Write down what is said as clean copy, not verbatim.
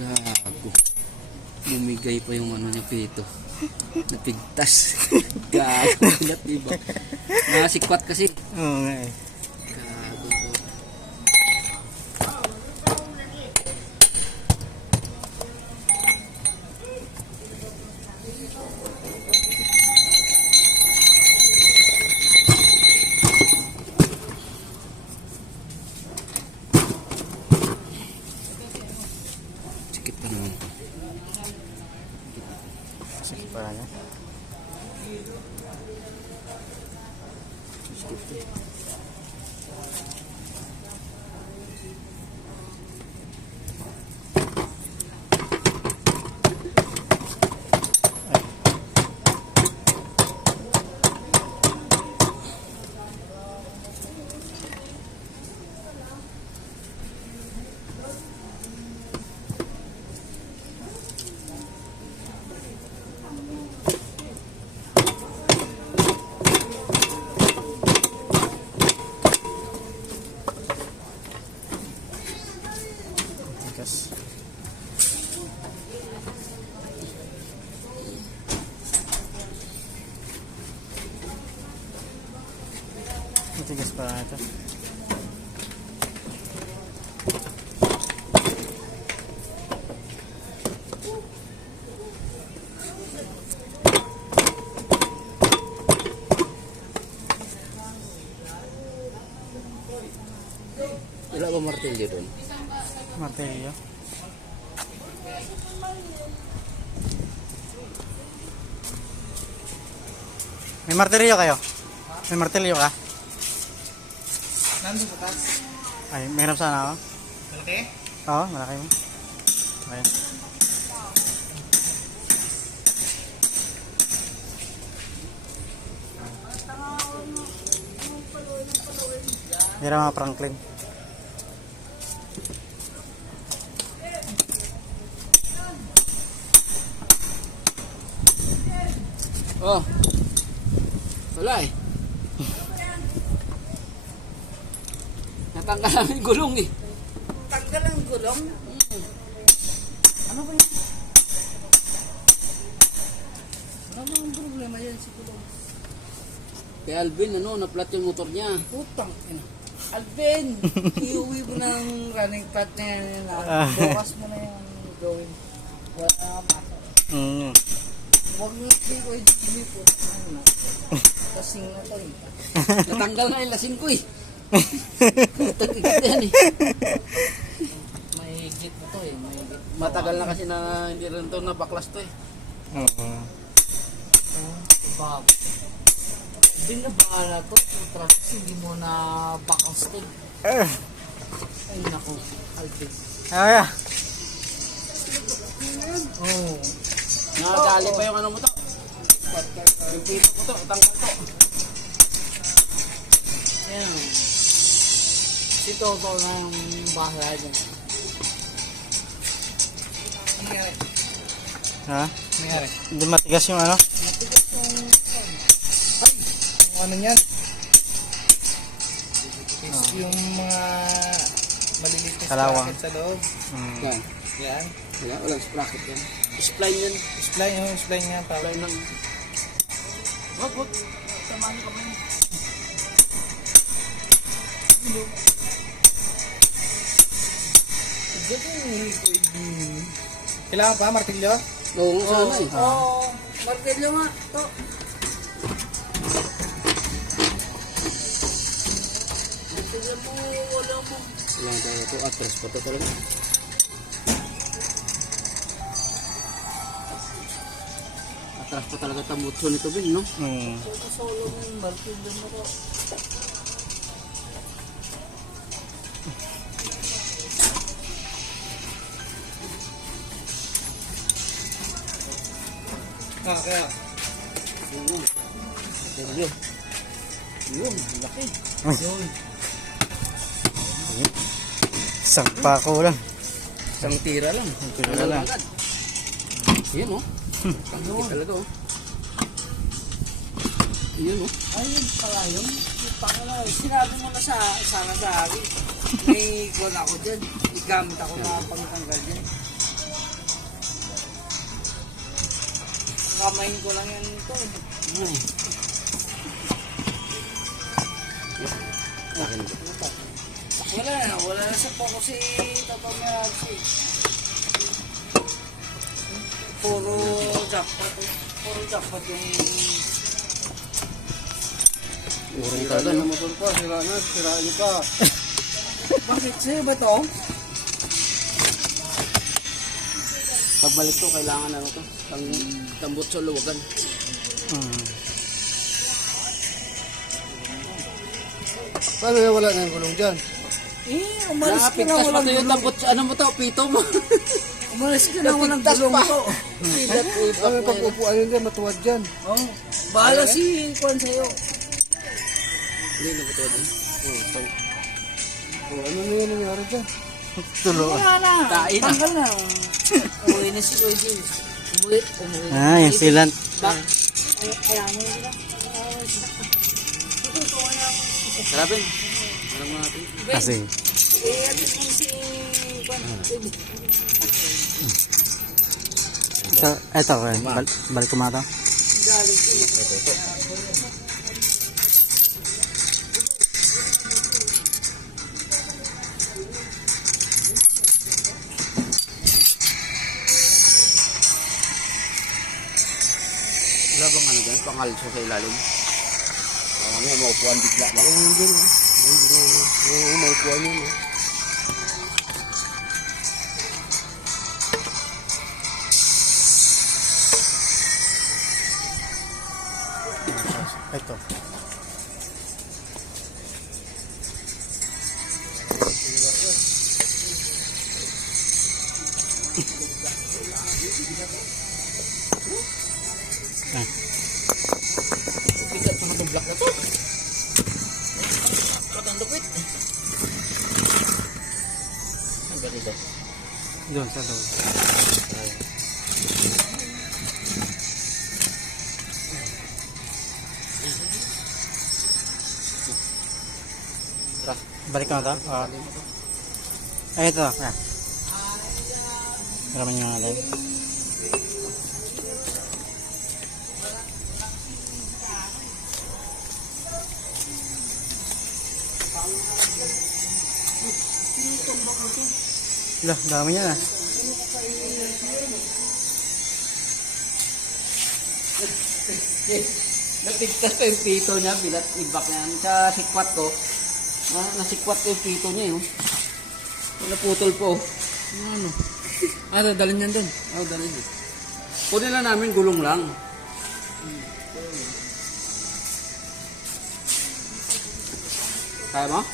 Gago. Bumigay pa yung ano niya pito. Napigtas. Gago. Ulat diba? Nasikwat kasi. Oo nga eh. Gago. Sikit pa naman to. Sige pa niya. Sikit pa. Tigas. Matigas pa ito. Wala ba martilyo doon? Martilyo. May martilyo kayo? May martilyo ka? Nandun sa taas. Ay, meron sana ako. Malaki? Oo, malaki mo. Ayan. Meron mga Franklin. Oh. Wala eh. Natanggal namin yung gulong eh. Tanggal ang gulong? Ano ba yun? Ano ba ang problema yan si gulong? Kay Alvin, na-flat yung motor niya. Putang ina. Alvin! Iuwi mo ng running pad na yan. Bukas mo na yung gawin. Wala na kapasok. Huwag mo hindi ko i-dili po. Ano? Kasing na to eh. Natanggal na yung lasing ko eh. Tagigit yan eh. May higit mo to eh. May higit. Matagal na kasi na hindi rin to napaklas to eh. Oo. Bob. Hindi na bahala to. Traffic hindi mo na backstep. Ay naku. Alvin. Ay, Oh. Nakagali pa yung ano mo to. Yung pito mo to, tanggal to. Ayan. Si Toto na yung bahala dyan. Ano nangyari? ha? Ano nangyari? Hindi matigas yung ano? Matigas yung... Ay! Yung ano yan? Is yung mga maliliit na Kalawang. sprocket sa loob. Yan. Yan. Wala, walang sprocket yan. Spline yan. Spline yung spline nga tawag. Spline ng... Wag. Tamahan ka ba yun? Kailangan pa martilyo? Oo, sana eh. Oo, martilyo nga. To. Martilyo mo, wala mo. Wala tayo to. Atras pa to talaga. Atras pa talaga tamutso nito, Bin, no? Solo mo yung martilyo mo to. Kaya. Yun. Yun. Yun, laki. Yun. Isang pako lang. Isang tira lang. Tira lang. Agad. Yun, oh. Laki talaga, oh. Yun, oh. Ayun pala yun. Sinabi mo na sana sa akin. May kuwan ako dyan. Igamit ako na pangtanggal dyan. kakamain ko lang yan ito. Ay. Akin. Wala na sa poko si Tata Mercy. Puro jackpot. Puro jackpot yung... Urong talaga, no? Motor pa, siraan niyo pa. Bakit sa'yo ba to? Pagbalik to, kailangan ano to? Tambot sa luwagan. Paano yung wala na yung gulong dyan? Umalis ka na Nakapigtas pa walang to yung gulong. tambot. Ano mo to? Pito mo. Umalis ka na walang gulong to. Ano yung pag-upuan yun dyan, matuwad dyan. Oh, bahala si Kwan sa'yo. Hindi na buto din. Ano na yun nangyari dyan? Wala na. Kain na. Tanggal na. Uwi na si Kuya James. Umuwi. Ah, yung sealant. Kaya mo yun sila. Sarapin. Alam mo natin. Kasi. Atis mo si Kwan. Ito, balik ko mata. Galing si Wala bang ano dyan? Pangalso sa ilalim? Mamaya maupuan bigla ba? Ayun dyan, oo, maupuan yun, Ito. Bigat pa na itong block na to. Katang lupit. Ang ba dito? Doon, sa doon. Balik ko na ito? Ay, ito. Raman nyo natin. Lah, dami yan ah. Napigtas pa yung pito niya, bilat ibak niya. Sa sikwat ko, nasikwat ko yung pito niya yun. Naputol po. Ano? dalhin yan dun. Oh, dali niya. Kunin lang namin gulong lang. Kaya mo?